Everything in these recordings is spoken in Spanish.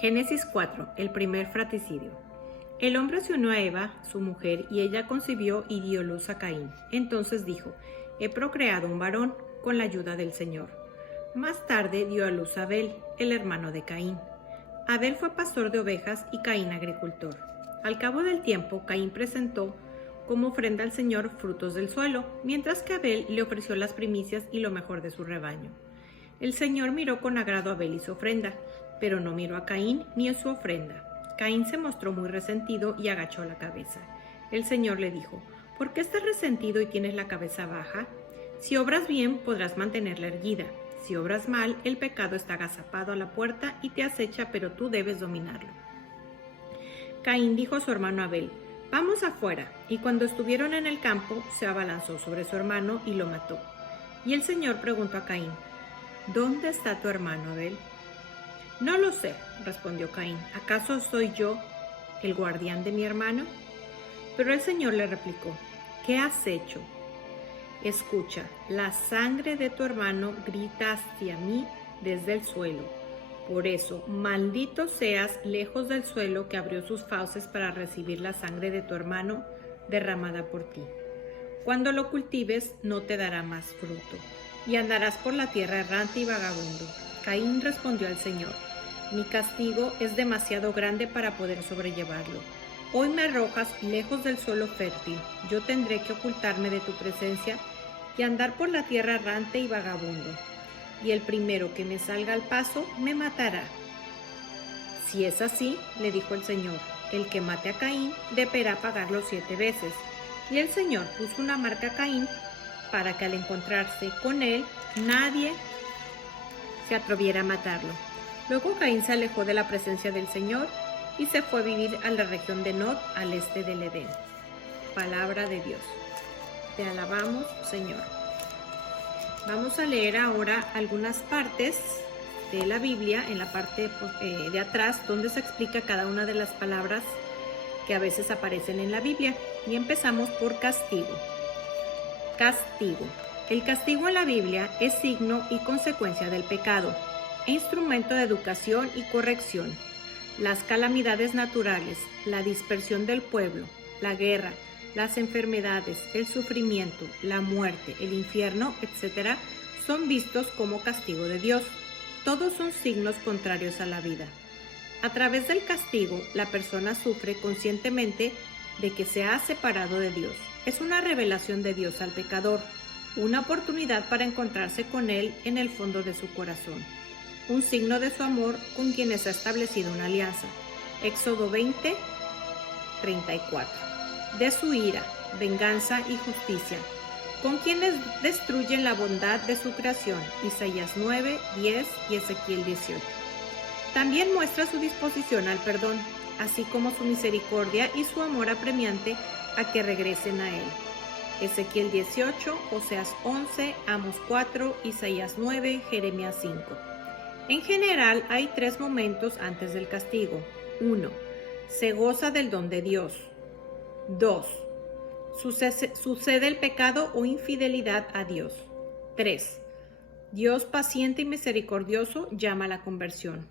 Génesis 4, el primer fratricidio. El hombre se unió a Eva, su mujer, y ella concibió y dio luz a Caín. Entonces dijo: he procreado un varón con la ayuda del Señor. Más tarde dio a luz a Abel, el hermano de Caín. Abel fue pastor de ovejas y Caín agricultor. Al cabo del tiempo, Caín presentó como ofrenda al Señor frutos del suelo, mientras que Abel le ofreció las primicias y lo mejor de su rebaño. El Señor miró con agrado a Abel y su ofrenda, pero no miró a Caín ni a su ofrenda. Caín se mostró muy resentido y agachó la cabeza. El Señor le dijo: ¿por qué estás resentido y tienes la cabeza baja? Si obras bien, podrás mantenerla erguida. Si obras mal, el pecado está agazapado a la puerta y te acecha, pero tú debes dominarlo. Caín dijo a su hermano Abel: vamos afuera. Y cuando estuvieron en el campo, se abalanzó sobre su hermano y lo mató. Y el Señor preguntó a Caín: ¿dónde está tu hermano Abel? No lo sé, respondió Caín. ¿Acaso soy yo el guardián de mi hermano? Pero el Señor le replicó: ¿qué has hecho? Escucha, la sangre de tu hermano grita hacia mí desde el suelo. Por eso, maldito seas lejos del suelo que abrió sus fauces para recibir la sangre de tu hermano derramada por ti. Cuando lo cultives, no te dará más fruto, y andarás por la tierra errante y vagabundo. Caín respondió al Señor: mi castigo es demasiado grande para poder sobrellevarlo. Hoy me arrojas lejos del suelo fértil. Yo tendré que ocultarme de tu presencia y andar por la tierra errante y vagabundo. Y el primero que me salga al paso me matará. Si es así, le dijo el Señor, el que mate a Caín deberá pagarlo 7 veces. Y el Señor puso una marca a Caín para que al encontrarse con él nadie se atreviera a matarlo. Luego Caín se alejó de la presencia del Señor y se fue a vivir a la región de Nod, al este del Edén. Palabra de Dios. Te alabamos, Señor. Vamos a leer ahora algunas partes de la Biblia, en la parte de atrás, donde se explica cada una de las palabras que a veces aparecen en la Biblia. Y empezamos por castigo. Castigo. El castigo en la Biblia es signo y consecuencia del pecado, e instrumento de educación y corrección. Las calamidades naturales, la dispersión del pueblo, la guerra, las enfermedades, el sufrimiento, la muerte, el infierno, etc., son vistos como castigo de Dios. Todos son signos contrarios a la vida. A través del castigo, la persona sufre conscientemente de que se ha separado de Dios. Es una revelación de Dios al pecador, una oportunidad para encontrarse con Él en el fondo de su corazón. Un signo de su amor con quienes ha establecido una alianza. Éxodo 20, 34. De su ira, venganza y justicia, con quienes destruyen la bondad de su creación. Isaías 9, 10 y Ezequiel 18. También muestra su disposición al perdón, así como su misericordia y su amor apremiante a que regresen a Él. Ezequiel 18, Oseas 11, Amos 4, Isaías 9, Jeremías 5. En general, hay 3 momentos antes del castigo. 1. Se goza del don de Dios. 2. Sucede el pecado o infidelidad a Dios. 3. Dios paciente y misericordioso llama a la conversión.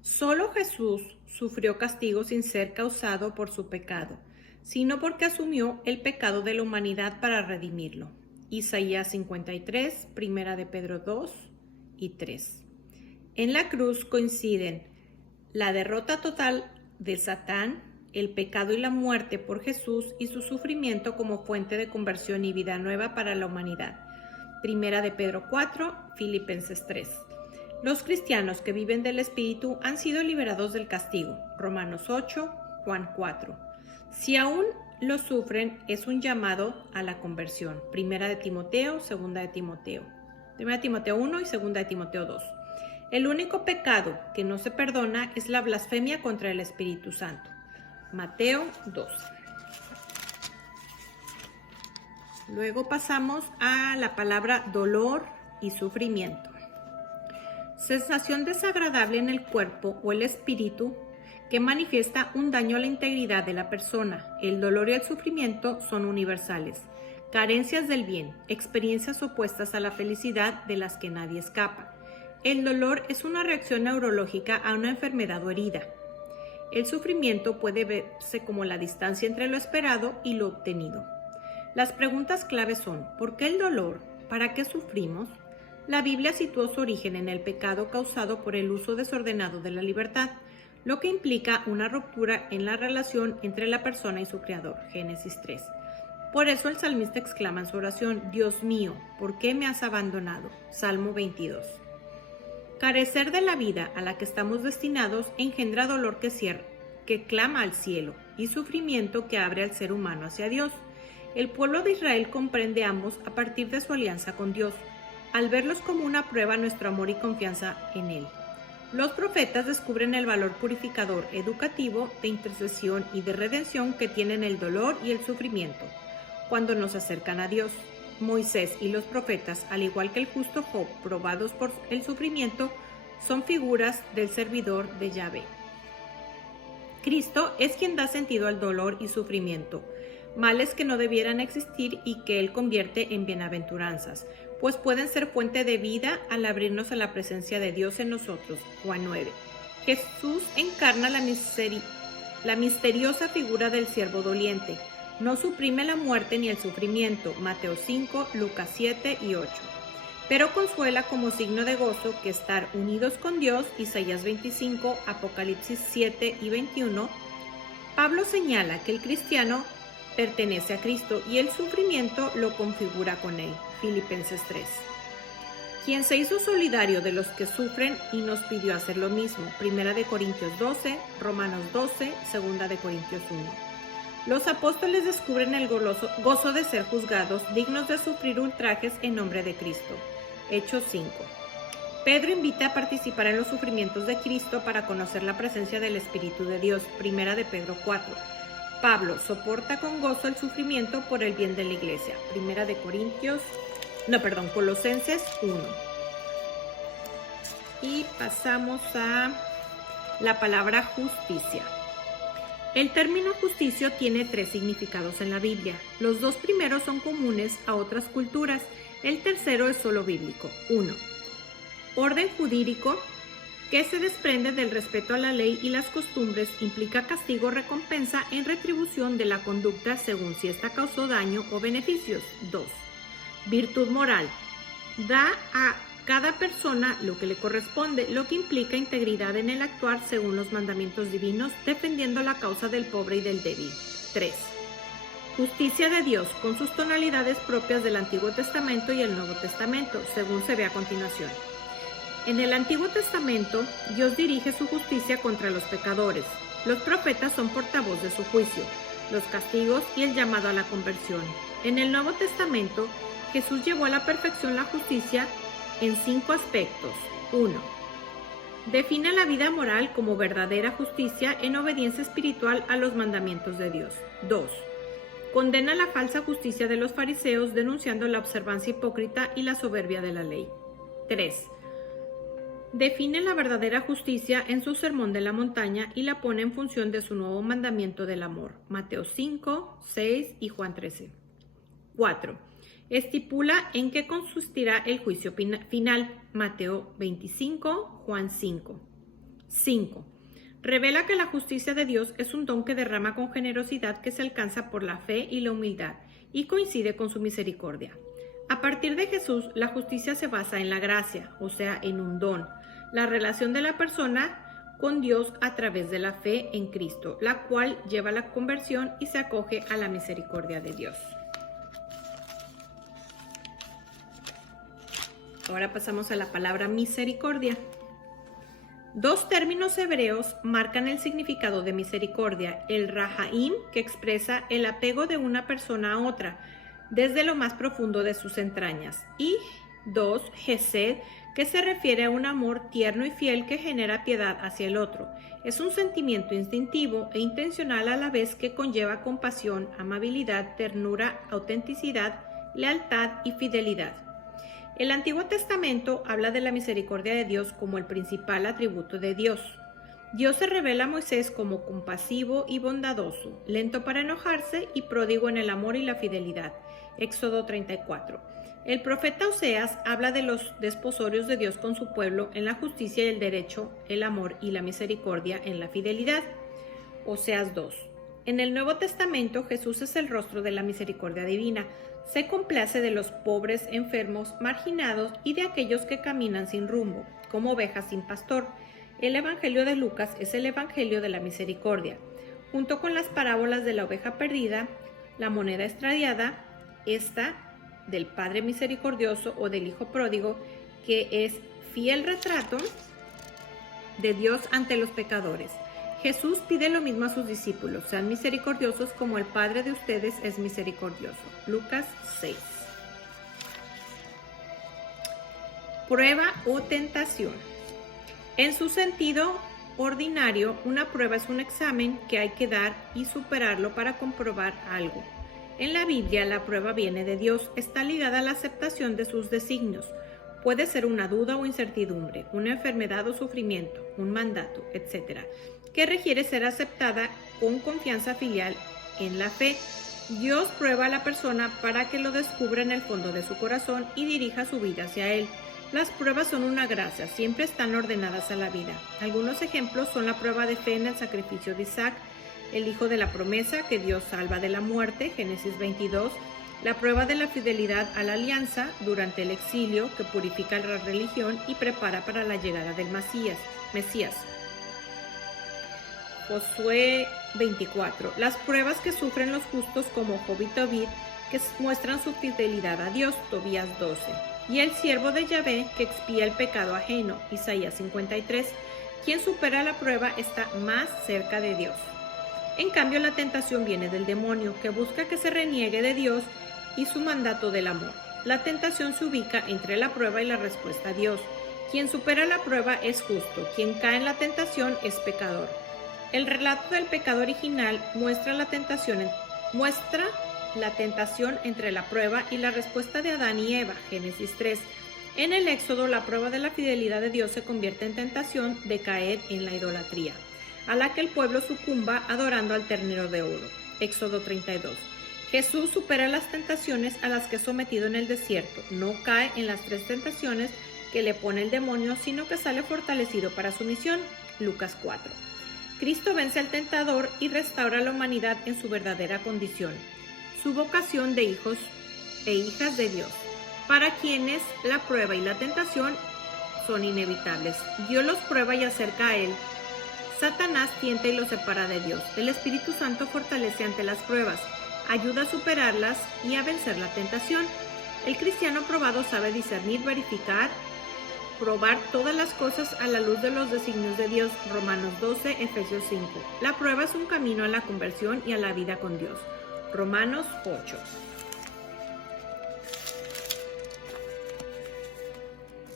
Solo Jesús sufrió castigo sin ser causado por su pecado, sino porque asumió el pecado de la humanidad para redimirlo. Isaías 53, 1 de Pedro 2 y 3. En la cruz coinciden la derrota total de Satán, el pecado y la muerte por Jesús y su sufrimiento como fuente de conversión y vida nueva para la humanidad. 1 de Pedro 4, Filipenses 3. Los cristianos que viven del Espíritu han sido liberados del castigo. Romanos 8, Juan 4. Si aún lo sufren, es un llamado a la conversión. 1 de Timoteo, 2 de Timoteo. 1 de Timoteo 1 y 2 de Timoteo 2. El único pecado que no se perdona es la blasfemia contra el Espíritu Santo. Mateo 2. Luego pasamos a la palabra dolor y sufrimiento. Sensación desagradable en el cuerpo o el espíritu que manifiesta un daño a la integridad de la persona. El dolor y el sufrimiento son universales. Carencias del bien, experiencias opuestas a la felicidad de las que nadie escapa. El dolor es una reacción neurológica a una enfermedad o herida. El sufrimiento puede verse como la distancia entre lo esperado y lo obtenido. Las preguntas clave son: ¿por qué el dolor? ¿Para qué sufrimos? La Biblia situó su origen en el pecado causado por el uso desordenado de la libertad, lo que implica una ruptura en la relación entre la persona y su creador. Génesis 3. Por eso el salmista exclama en su oración: Dios mío, ¿por qué me has abandonado? Salmo 22. Carecer de la vida a la que estamos destinados engendra dolor que clama al cielo y sufrimiento que abre al ser humano hacia Dios. El pueblo de Israel comprende ambos a partir de su alianza con Dios, al verlos como una prueba nuestro amor y confianza en Él. Los profetas descubren el valor purificador, educativo, de intercesión y de redención que tienen el dolor y el sufrimiento cuando nos acercan a Dios. Moisés y los profetas, al igual que el justo Job, probados por el sufrimiento, son figuras del servidor de Yahvé. Cristo es quien da sentido al dolor y sufrimiento, males que no debieran existir y que Él convierte en bienaventuranzas, pues pueden ser fuente de vida al abrirnos a la presencia de Dios en nosotros. Juan 9. Jesús encarna la misteriosa figura del siervo doliente. No suprime la muerte ni el sufrimiento. Mateo 5, Lucas 7 y 8. Pero consuela como signo de gozo que estar unidos con Dios. Isaías 25, Apocalipsis 7 y 21. Pablo señala que el cristiano pertenece a Cristo y el sufrimiento lo configura con Él. Filipenses 3. Quien se hizo solidario de los que sufren y nos pidió hacer lo mismo. Primera de Corintios 12, Romanos 12, Segunda de Corintios 1. Los apóstoles descubren el gozo de ser juzgados, dignos de sufrir ultrajes en nombre de Cristo. Hechos 5. Pedro invita a participar en los sufrimientos de Cristo para conocer la presencia del Espíritu de Dios. Primera de Pedro 4. Pablo soporta con gozo el sufrimiento por el bien de la iglesia. Colosenses 1. Y pasamos a la palabra justicia. El término justicia tiene 3 significados en la Biblia. Los 2 primeros son comunes a otras culturas. El tercero es solo bíblico. 1. Orden jurídico, que se desprende del respeto a la ley y las costumbres, implica castigo o recompensa en retribución de la conducta según si ésta causó daño o beneficios. 2. Virtud moral. Da a cada persona lo que le corresponde, lo que implica integridad en el actuar según los mandamientos divinos, defendiendo la causa del pobre y del débil. 3. Justicia de Dios, con sus tonalidades propias del Antiguo Testamento y el Nuevo Testamento, según se ve a continuación. En el Antiguo Testamento, Dios dirige su justicia contra los pecadores. Los profetas son portavoz de su juicio, los castigos y el llamado a la conversión. En el Nuevo Testamento, Jesús llevó a la perfección la justicia en 5 aspectos. 1. Define la vida moral como verdadera justicia en obediencia espiritual a los mandamientos de Dios. 2. Condena la falsa justicia de los fariseos, denunciando la observancia hipócrita y la soberbia de la ley. 3. Define la verdadera justicia en su sermón de la montaña y la pone en función de su nuevo mandamiento del amor. Mateo 5, 6 y Juan 13. 4. Estipula en qué consistirá el juicio final. Mateo 25, Juan 5. 5. Revela que la justicia de Dios es un don que derrama con generosidad que se alcanza por la fe y la humildad y coincide con su misericordia. A partir de Jesús, la justicia se basa en la gracia, o sea, en un don, la relación de la persona con Dios a través de la fe en Cristo, la cual lleva a la conversión y se acoge a la misericordia de Dios. Ahora pasamos a la palabra misericordia. 2 términos hebreos marcan el significado de misericordia: el rahaim, que expresa el apego de una persona a otra desde lo más profundo de sus entrañas, y 2. Hesed, que se refiere a un amor tierno y fiel que genera piedad hacia el otro. Es un sentimiento instintivo e intencional a la vez que conlleva compasión, amabilidad, ternura, autenticidad, lealtad y fidelidad. El Antiguo Testamento habla de la misericordia de Dios como el principal atributo de Dios. Dios se revela a Moisés como compasivo y bondadoso, lento para enojarse y pródigo en el amor y la fidelidad. Éxodo 34. El profeta Oseas habla de los desposorios de Dios con su pueblo en la justicia y el derecho, el amor y la misericordia en la fidelidad. Oseas 2. En el Nuevo Testamento, Jesús es el rostro de la misericordia divina. Se complace de los pobres, enfermos, marginados y de aquellos que caminan sin rumbo, como ovejas sin pastor. El Evangelio de Lucas es el Evangelio de la misericordia. Junto con las parábolas de la oveja perdida, la moneda extraviada, esta del Padre misericordioso o del Hijo pródigo, que es fiel retrato de Dios ante los pecadores. Jesús pide lo mismo a sus discípulos: sean misericordiosos como el Padre de ustedes es misericordioso. Lucas 6. Prueba o tentación. En su sentido ordinario, una prueba es un examen que hay que dar y superarlo para comprobar algo. En la Biblia, la prueba viene de Dios, está ligada a la aceptación de sus designios. Puede ser una duda o incertidumbre, una enfermedad o sufrimiento, un mandato, etc., que requiere ser aceptada con confianza filial en la fe. Dios prueba a la persona para que lo descubra en el fondo de su corazón y dirija su vida hacia Él. Las pruebas son una gracia, siempre están ordenadas a la vida. Algunos ejemplos son la prueba de fe en el sacrificio de Isaac, el hijo de la promesa que Dios salva de la muerte, Génesis 22, la prueba de la fidelidad a la alianza durante el exilio, que purifica la religión y prepara para la llegada del Mesías. Josué 24, las pruebas que sufren los justos como Job y Tobit, que muestran su fidelidad a Dios, Tobías 12, y el siervo de Yahvé, que expía el pecado ajeno, Isaías 53, quien supera la prueba está más cerca de Dios. En cambio, la tentación viene del demonio, que busca que se reniegue de Dios y su mandato del amor. La tentación se ubica entre la prueba y la respuesta a Dios. Quien supera la prueba es justo, quien cae en la tentación es pecador. El relato del pecado original muestra la tentación entre la prueba y la respuesta de Adán y Eva, Génesis 3. En el Éxodo, la prueba de la fidelidad de Dios se convierte en tentación de caer en la idolatría, a la que el pueblo sucumba adorando al ternero de oro. Éxodo 32. Jesús supera las tentaciones a las que es sometido en el desierto. No cae en las 3 tentaciones que le pone el demonio, sino que sale fortalecido para su misión. Lucas 4. Cristo vence al tentador y restaura a la humanidad en su verdadera condición, su vocación de hijos e hijas de Dios, para quienes la prueba y la tentación son inevitables. Dios los prueba y acerca a Él. Satanás tienta y los separa de Dios. El Espíritu Santo fortalece ante las pruebas, ayuda a superarlas y a vencer la tentación. El cristiano probado sabe discernir, verificar, probar todas las cosas a la luz de los designios de Dios. Romanos 12, Efesios 5. La prueba es un camino a la conversión y a la vida con Dios. Romanos 8.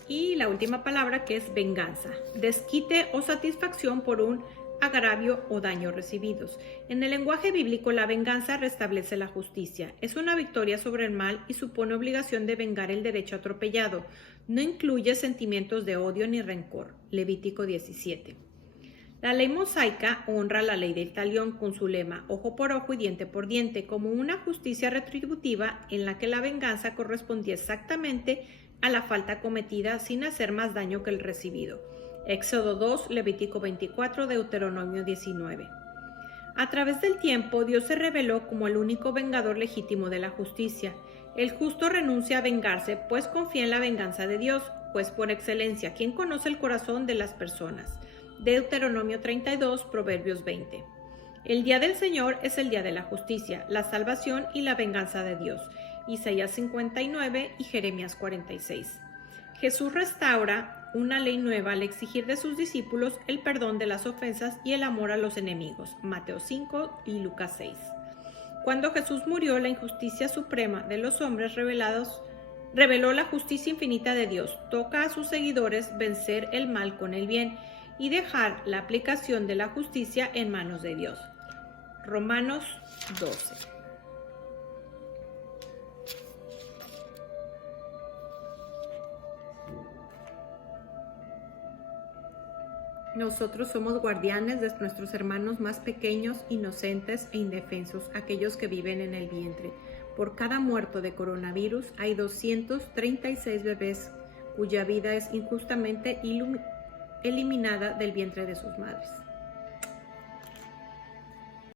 Y la última palabra, que es venganza, desquite o satisfacción por un agravio o daño recibidos. En el lenguaje bíblico, la venganza restablece la justicia. Es una victoria sobre el mal y supone obligación de vengar el derecho atropellado. No incluye sentimientos de odio ni rencor. Levítico 17. La ley mosaica honra la ley del talión con su lema ojo por ojo y diente por diente, como una justicia retributiva en la que la venganza correspondía exactamente a la falta cometida sin hacer más daño que el recibido. Éxodo 2, Levítico 24, Deuteronomio 19. A través del tiempo, Dios se reveló como el único vengador legítimo de la justicia. El justo renuncia a vengarse, pues confía en la venganza de Dios, pues por excelencia, quien conoce el corazón de las personas. Deuteronomio 32, Proverbios 20. El día del Señor es el día de la justicia, la salvación y la venganza de Dios. Isaías 59 y Jeremías 46. Jesús restaura una ley nueva al exigir de sus discípulos el perdón de las ofensas y el amor a los enemigos. Mateo 5 y Lucas 6. Cuando Jesús murió, la injusticia suprema de los hombres reveló la justicia infinita de Dios. Toca a sus seguidores vencer el mal con el bien y dejar la aplicación de la justicia en manos de Dios. Romanos 12. Nosotros somos guardianes de nuestros hermanos más pequeños, inocentes e indefensos, aquellos que viven en el vientre. Por cada muerto de coronavirus hay 236 bebés cuya vida es injustamente eliminada del vientre de sus madres.